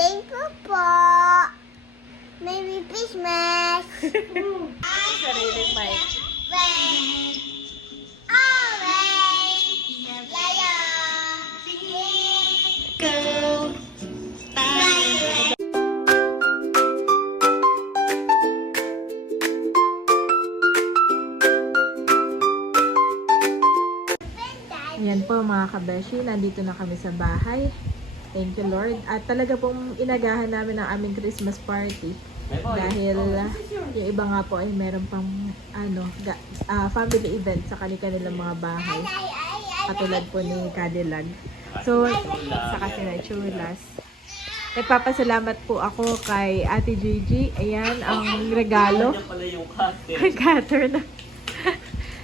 Thank you po. Merry Christmas. Sariling mic. Ayan po mga kabeshi, nandito na kami sa bahay. Thank you Lord. At talaga pong inagahan namin ang aming Christmas party. Dahil yung iba nga po ay meron pang family event sa kanilang mga bahay. Katulad po ni Cadillac. So, saka sila Chulas. Nagpapasalamat po ako kay Ate Gigi. Ayan ang regalo. Ay, cutter na.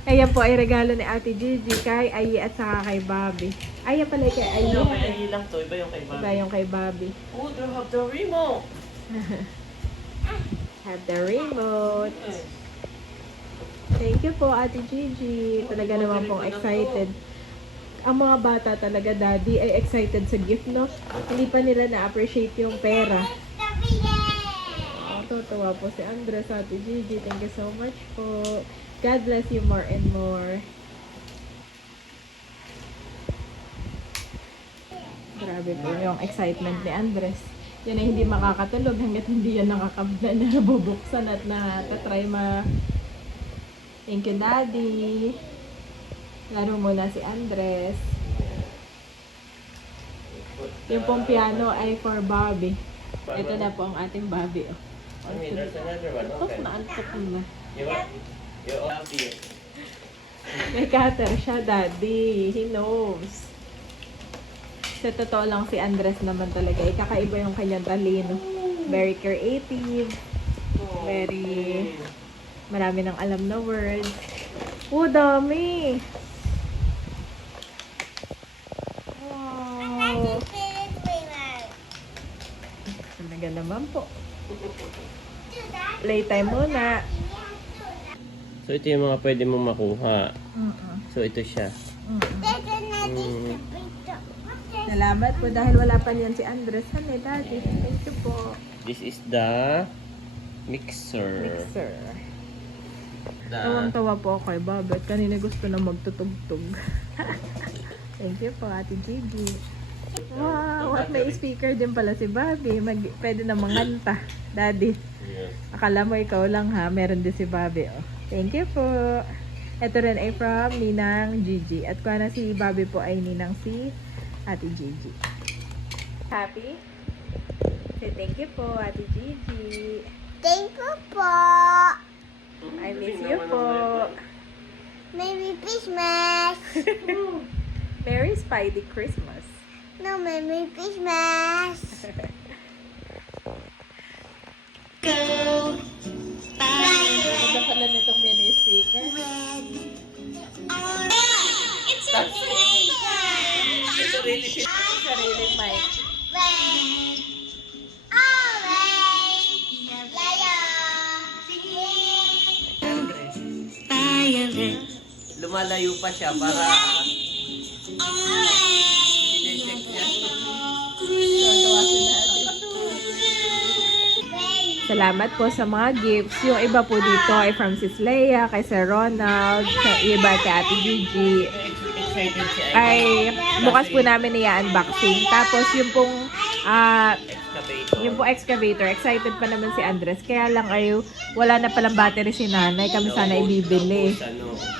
Ayan po ay regalo ni Ate Gigi kay Ayi at saka kay Bobby. Ayan pala kay Ayi. Yung kay Ayi lang to, iba yung kay Bobby. Iba yung kay Bobby. Oh, they have the remote. Have the remote. Thank you po Ate Gigi. Talaga naman pong excited. Ang mga bata talaga, Daddy, ay excited sa gift, no? Hindi pa nila na-appreciate yung pera. Tutuwa po si Andres, Ate Gigi. Thank you so much po. God bless you more and more. Grabe po yung excitement ni Andres. Yan ay hindi makakatulog hanggat hindi yan nakakabla na nabubuksan at natatry Thank you, Daddy. Laro muna si Andres. Yung pong piano ay for Bobby. Ito na po ang ating Bobby. Oh. I mean, there's another one. Antok Okay. na antok na. You obvious. May cutter siya, Daddy. He knows. Sa totoo lang si Andres naman talaga. Kakaiba yung kanyang talino. Very creative. Very... Marami nang alam na words. Oh, dami! Wow! Talaga naman po. Playtime muna. So, ito yung mga pwede mong makuha. So, ito siya. Salamat po dahil wala pa niyan si Andres. Honey, Daddy. Thank you po. This is the mixer. Mixer. Tawang-tawa po ako kay Babet. Kanina gusto na magtutugtog. Thank you po, Ate Gigi. Wow! At may speaker din pala si Bobby. Pwede na manganta. Daddy. Yes. Akala mo ikaw lang ha. Meron din si Bobby. Oh. Thank you po. Ito rin ay from Ninang Gigi. At kung na si Bobby po ay Ninang si Ate Gigi. Happy? Say thank you po, Ate Gigi. Thank you po. I miss you po. Merry Christmas. Merry Spidey Christmas. No, Merry Christmas. Ganda pala nitong mini speaker. Sariling mic. Lumalayo pa siya para sinecheck niya. Salamat po sa mga gifts. Yung iba po dito ay from Sis Leia, kay Sir Ronald, sa iba kay Ate Gigi. Excited si Ay bukas po namin i-unboxing. Tapos yung pong excavator, excited pa naman si Andres. Kaya lang ay wala na palang battery si nanay. Kami sana ibibili.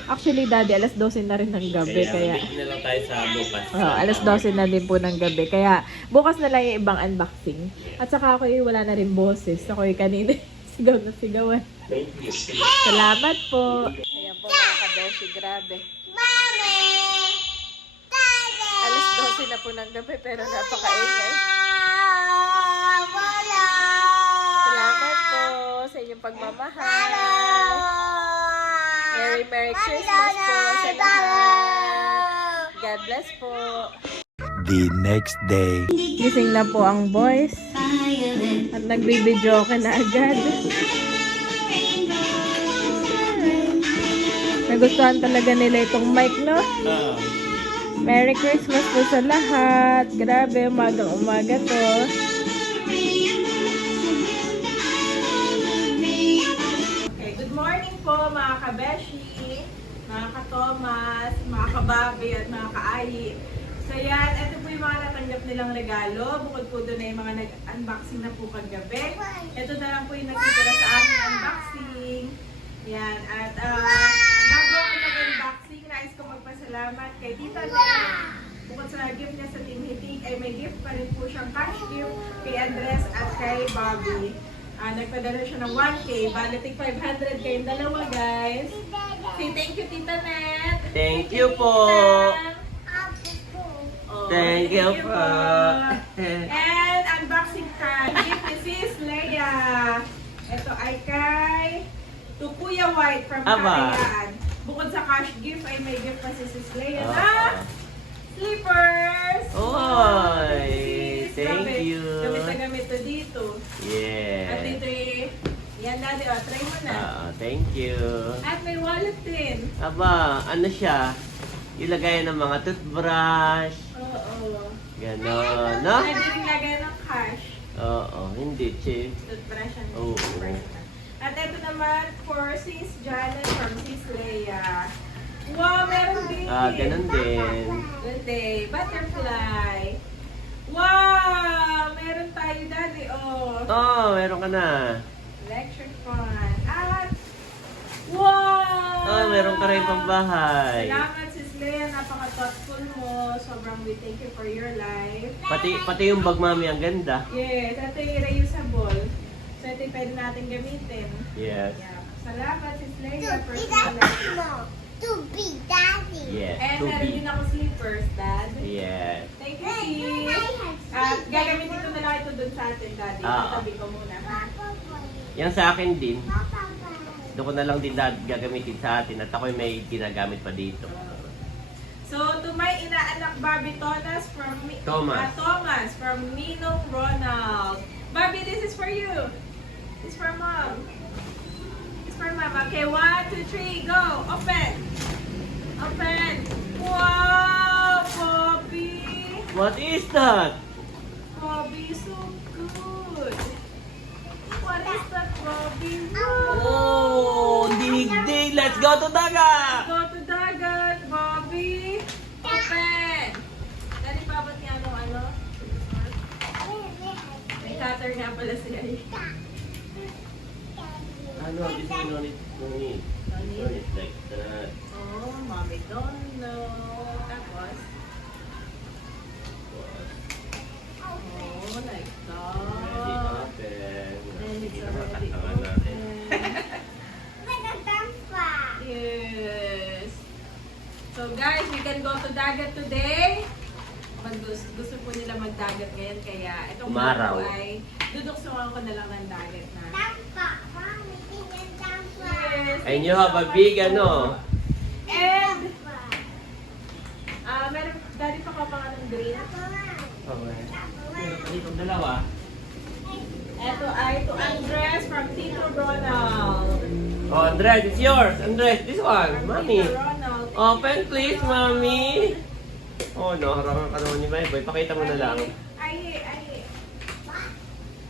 Actually, Daddy, alas 12 na rin ng gabi. Kaya na lang tayo sa bukas. alas 12 na din po ng gabi. Kaya bukas na lang yung ibang unboxing. At saka ako wala na rin boses. Ako kanina sigaw na sigawan. Thank you. Salamat po. Ayan po mga kabeshi, grabe. Mami! Daddy! Alas 12 na po ng gabi pero napakaingay. Wala! Salamat po sa inyong pagmamahal. Merry Christmas po sa lahat. God bless po. The next day. Gising na po ang boys. At nagbibidyo ka na agad. Nagustuhan talaga nila itong mic, no? Merry Christmas po sa lahat. Grabe, umagang-umaga to. po mga kabeshi, mga ka-Thomas, mga kababi at mga ka-ayi. So yan, ito po yung mga natanggap nilang regalo. Bukod po doon ay mga nag-unboxing na po kagabi. Ito na lang po yung nagtitira sa aming unboxing. Yan, at bago ako mag-unboxing, nais ko magpasalamat kay Tita Nat. Bukod sa gift niya sa Team Hitik, ay may gift pa rin po siyang cash gift kay Andres at kay Bobby. Nagpadala siya ng 1K, balitik 500 kayong dalawa, guys. Say thank you, Tita Nat. Thank you po. Oh, Thank you po. And unboxing card, gift ni Sis Leia. Ito ay kay Tukuya White from Aba. Kalayaan. Bukod sa cash gift ay may gift pa si Sis Leia na Ah. slippers. Oy, Sis, thank grabe. you. Gamit na gamit to dito. At Yeah. dito yan daddy, try mo na. Thank you. At may wallet din. Aba, ano siya? Ilagay ng mga toothbrush. Oo. Ganon, no? Pwede rin lagay ng cash. Oo, hindi, chief. Toothbrush and Oo. personal. At ito naman for Sis Janet from Sis Leia. Wow, meron din. Ganon din. Good day. Butterfly. Wow! Meron tayo daddy. Oh. Oh, meron ka na. Electric fan. At wow! Oh, meron ka rin pang bahay. Salamat Sis Leia. Napaka-thoughtful mo. Sobrang we thank you for your life. Pati yung bag mami ang ganda. Yes, ito yung reusable. So ito yung pwede natin gamitin. Yes. Yeah. Salamat Sis Leia To for be your life. daddy. To be daddy. Yes, And to meron be. din ako slippers, Dad. Yes. Thank you, sis. At gagamitin ko na lang ito dun sa atin, Daddy. Tatabi ko muna, ha? Yan sa akin din. Doon ko na lang din gagamitin sa atin at ako'y may ginagamit pa dito. So, to my inaanak Barbie Thomas from Thomas. Thomas from Ninong Ronald. Barbie, this is for you. This is for Mom. This is for Mom. Okay, 1, 2, 3, go. Open. Open. Wow, Bobby. What is that? Bobby, so good. What is that, Bobby? Wow. Oh, dig. Let's go to dagat! Go to dagat, Bobby. Open. Dali pa ba't niya ano? May cutter nga pala siya. Ano, this is no need like that. Oh, mommy don't know. Tapos, oh, like Ready, that. open. Then it's Hindi na already makatangan natin. open. Yes. So guys, we can go to dagat today. Pag gusto po nila magdagat ngayon, kaya itong Umaraw. vlog ay duduksungan ko na lang ng dagat na. Yes. And you have a big ano. And, meron, daddy pa ka pa nga ng green. Okay. Meron pa dito dalawa. Ito ay to Andres from Tito Ronald. Oh, Andres, it's yours. Andres, this one. From Mommy. Tito Ronald. Open please, mommy. Oh no, harangan ka naman ni Mayboy. Pakita mo na lang. Ay.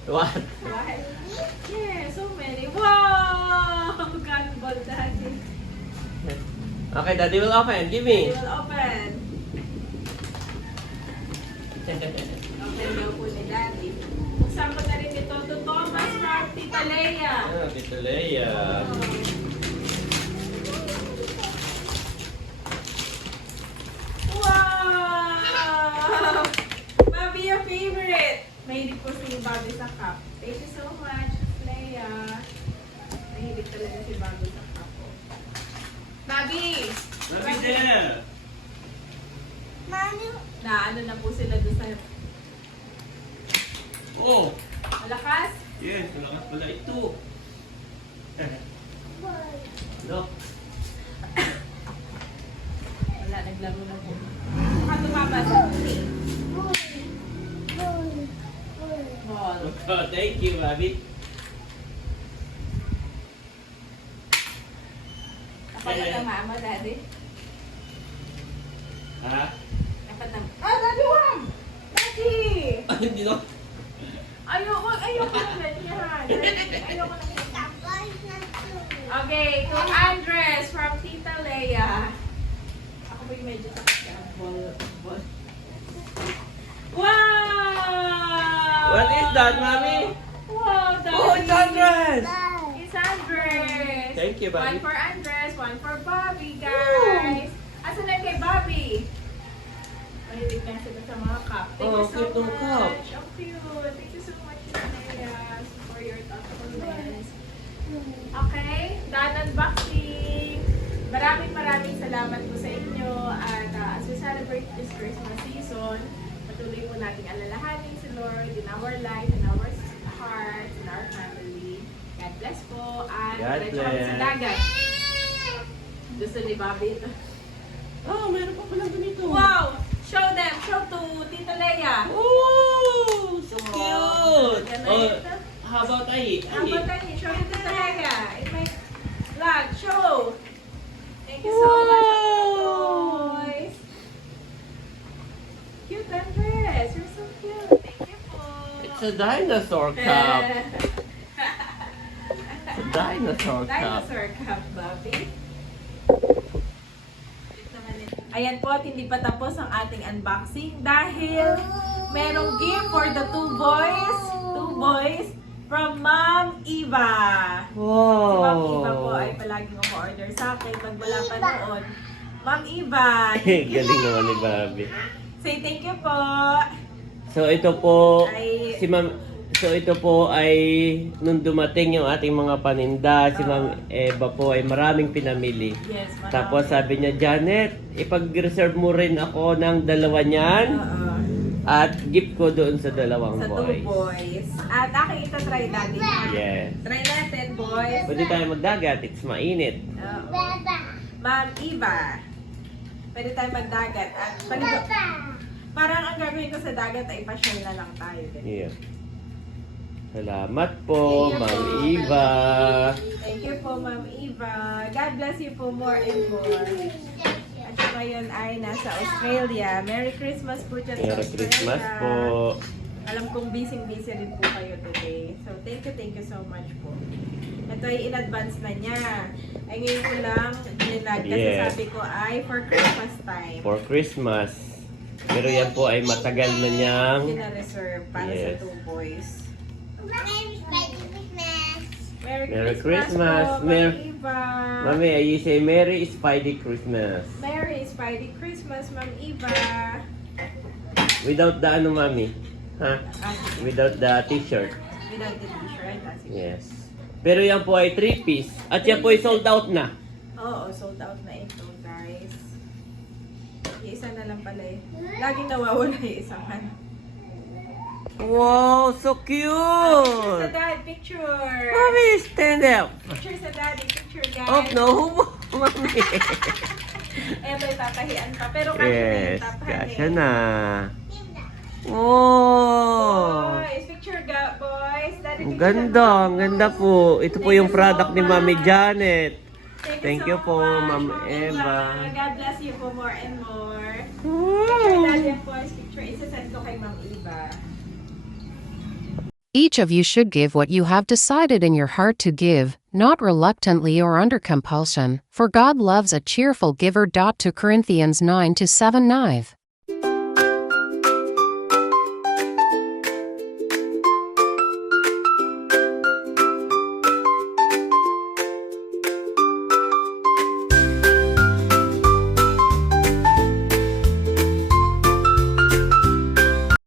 What? What? Yeah, so many. Wow! Gunball, daddy. Okay, daddy will open. Give me. We will open. Open daw po ni daddy. Buksan ko na rin ito to Thomas from Tita Leia. Tita Leia. Wow! Bobby, your favorite. Mahilig po si Bobby sa cup. Thank you so much, Leia. Mahilig talaga si Bobby sa cup. Bobby! Bobby there. Mommy, Na ano na po sila doon sa Oh, malakas? yes, malakas pala ito. Look. Wala, naglaro na po. Baka tumaba sa puti. Ball. Oh, thank you, Bobby. Dapat na mama, daddy. Ha? Dapat na... Ah, daddy, wag! Daddy! Hindi no. Ayoko na ganyan. Ayoko na ganyan. Okay, to Andres from Tita Leia. Ako ba yung medyo sakit? Ball. Wow! What is that, Mami? Wow, Daddy. Oh, it's Andres! It's Andres. Thank you, Bobby. One for Andres, one for Bobby, guys. Asan na kay Bobby? Mahilig na sila sa mga cup. Thank Oh, you so cute ng much. cup. Ang cute. Thank you so much, Leia, for your thoughtfulness. Okay, done unboxing. Maraming salamat po sa inyo. At as we celebrate this Christmas season, patuloy po nating alalahanin si Lord in our life, in our hearts, in our family. God bless po. At God diretso kami sa bless. dagat. Gusto ni Bobby ito. Oh, meron pa palang ganito. Wow! Show them! Show to Tita Leia! Oh, so Wow. cute! Ganda Oh, ito. how about Ayi? How about that? Show you Tita Leia in my vlog. Show! Thank you so much, boys! Cute Andres! You're so cute! Thank you po! It's a dinosaur cup. Dinosaur cup. Dinosaur cup, Bobby. Ayan po, at hindi pa tapos ang ating unboxing dahil merong gift for the two boys from Ma'am Eva. Si Ma'am Eva po ay palaging umu-order sa akin pag wala pa noon. Ma'am Eva, thank you Galing po. naman ni Bobby. Say thank you po. So ito po, Ay- ito po ay nung dumating yung ating mga paninda, si Ma'am Eva po ay maraming pinamili. Yes, marami. Tapos sabi niya, Janet, ipag-reserve mo rin ako ng dalawa niyan Oo. at gift ko doon sa dalawang Sa two boys. boys. At aking itatry natin. Yes. Try natin, boys. Pwede tayo magdagat, it's mainit. Oo. Ma'am Eva, pwede tayo magdagat. At parang ang gagawin ko sa dagat ay pa-share na lang tayo. Yeah. Salamat po, Ma'am Eva. Thank you po, Ma'am Eva. God bless you po more and more. At siya ngayon ay nasa Australia. Merry Christmas po dyan sa Merry Australia. Christmas po. Alam kong busy-busy rin po kayo today. So, thank you so much po. Ito ay in advance na niya. Ay ngayon ko lang dinag kasi Yes. sabi ko ay for Christmas time. For Christmas. Pero yan po ay matagal na niyang Gina-reserve para Yes. sa two boys. Merry Merry Christmas. po, Ma'am Eva. Mami, you say Merry Spidey Christmas. Merry Spidey Christmas, Ma'am Eva. Without the ano, Mami? Ha? Without the t-shirt. Without the t-shirt. Yes. Pero yan po ay 3-piece. At yan po ay sold out na. Oo, sold out na ito, guys. Yung isa na lang pala eh. Laging nawawala yung isang ano. Wow, so Picture sa cute! dad, picture. Mami, stand up! Picture sa daddy, picture guys. Oh, no, Mami. Eto, tatahian pa. Pero kasi Yes, na tapahan kasya na. Oh! Boys, picture boys. Daddy, Ang picture ganda, na. ang ganda po. Ito po yung product ni Mami Janet. Thank you so po, much, Ma'am Eva. God bless you po more and more. Picture Wow! daddy, boys. Picture, isasend ko kay Ma'am Eva. Each of you should give what you have decided in your heart to give, not reluctantly or under compulsion, for God loves a cheerful giver. 2 Corinthians 9-7.